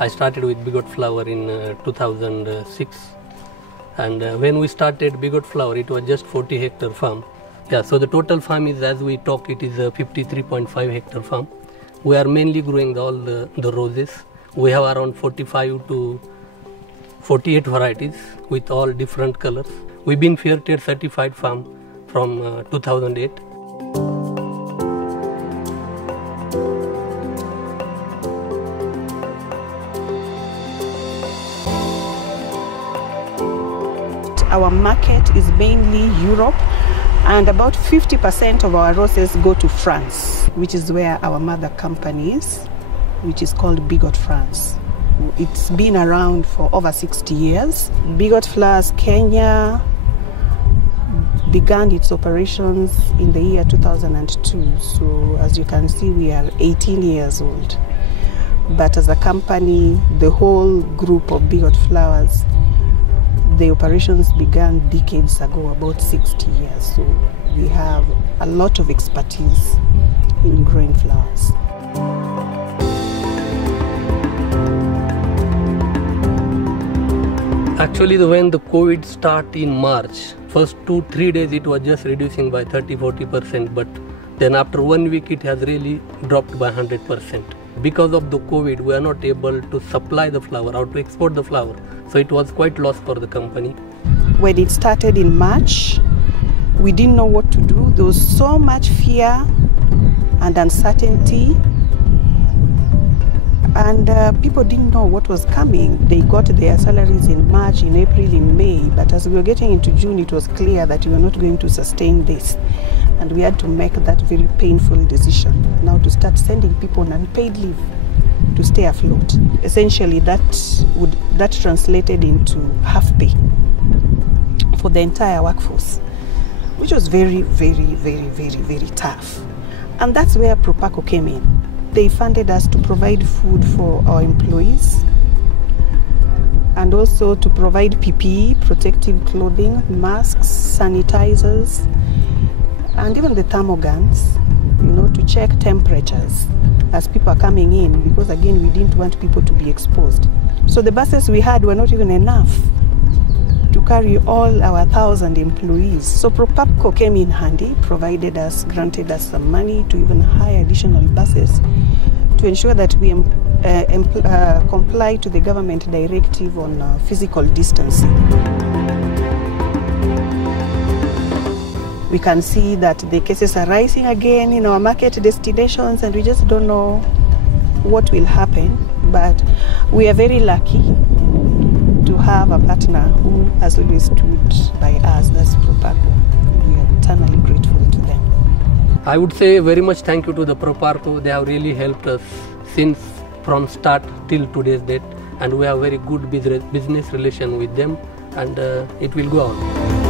I started with Bigot Flower in 2006, and when we started Bigot Flower, it was just 40 hectare farm. Yeah, so the total farm is, as we talk, it is a 53.5 hectare farm. We are mainly growing all the roses. We have around 45 to 48 varieties with all different colors. We've been Fair Trade certified farm from 2008. Our market is mainly Europe, and about 50% of our roses go to France, which is where our mother company is, which is called Bigot France. It's been around for over 60 years. Bigot Flowers Kenya began its operations in the year 2002. So as you can see, we are 18 years old. But as a company, the whole group of Bigot Flowers, the operations began decades ago, about 60 years. So we have a lot of expertise in growing flowers. Actually, when the COVID started in March, first 2-3 days it was just reducing by 30-40%, but then after 1 week it has really dropped by 100%. Because of the COVID, we are not able to supply the flower or to export the flower. So it was quite loss for the company. When it started in March, we didn't know what to do. There was so much fear and uncertainty, and people didn't know what was coming. They got their salaries in March, in April, in May, but as we were getting into June, it was clear that we were not going to sustain this. And we had to make that very painful decision now to start sending people on unpaid leave to stay afloat. Essentially, that translated into half pay for the entire workforce, which was very, very, very, very, very tough. And that's where Proparco came in. They funded us to provide food for our employees and also to provide PPE, protective clothing, masks, sanitizers, and even the thermal guns, to check temperatures as people are coming in, because again, we didn't want people to be exposed. So the buses we had were not even enough to carry all our 1,000 employees. So Proparco came in handy, granted us some money to even hire additional buses to ensure that we comply to the government directive on physical distancing. We can see that the cases are rising again in our market destinations, and we just don't know what will happen. But we are very lucky to have a partner who has always stood by us, that's Proparco. We are eternally grateful to them. I would say very much thank you to the Proparco. They have really helped us from start till today's date, and we have very good business relation with them, and it will go on.